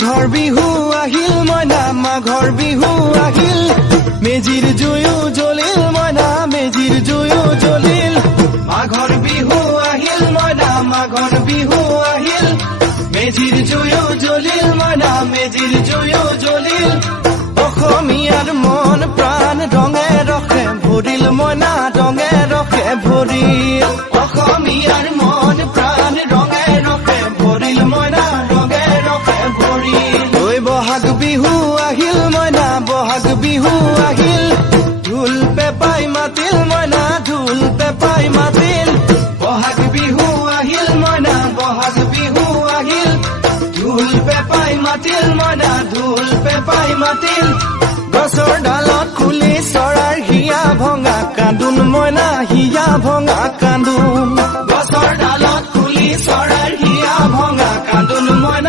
মাঘৰ বিহু আহিল মইনা মাঘৰ বিহু আহিল মেজিৰ জুয়ো জ্বলিল মইনা মেজিৰ জুয়ো জ্বলিল মাঘৰ বিহু আহিল মইনা মাঘৰ বিহু আহিল মেজিৰ জুয়ো জ্বলিল মইনা মেজিৰ জুয়ো জ্বলিল অসমীয়াৰ মন প্ৰাণ ৰঙে ৰখে ভৰিল মইনা ৰঙে ৰখে ভৰিল অসমীয়াৰ মন প্ৰাণ ৰঙে ৰখে ভৰিল মইনা ৰঙে ৰখে ভৰিল ঐ বহাগ বিহু আহিল মইনা বহাগ বিহু আহিল ঢোল পেপাই মাতিল মইনা ঢোল পেপাই মাতিল বহাগ বিহু আহিল মইনা বহাগ বিহু আহিল ঢোল পেপাই মাতিল মইনা ঢোল পেপাই মাতিল গছৰ ডালত খুলি চৰাৰ হিয়া ভঙা কান্দোন মইনা হিয়া ভঙা কান্দোন গছৰ ডালত খুলি চৰাৰ হিয়া ভঙা কান্দোন মইনা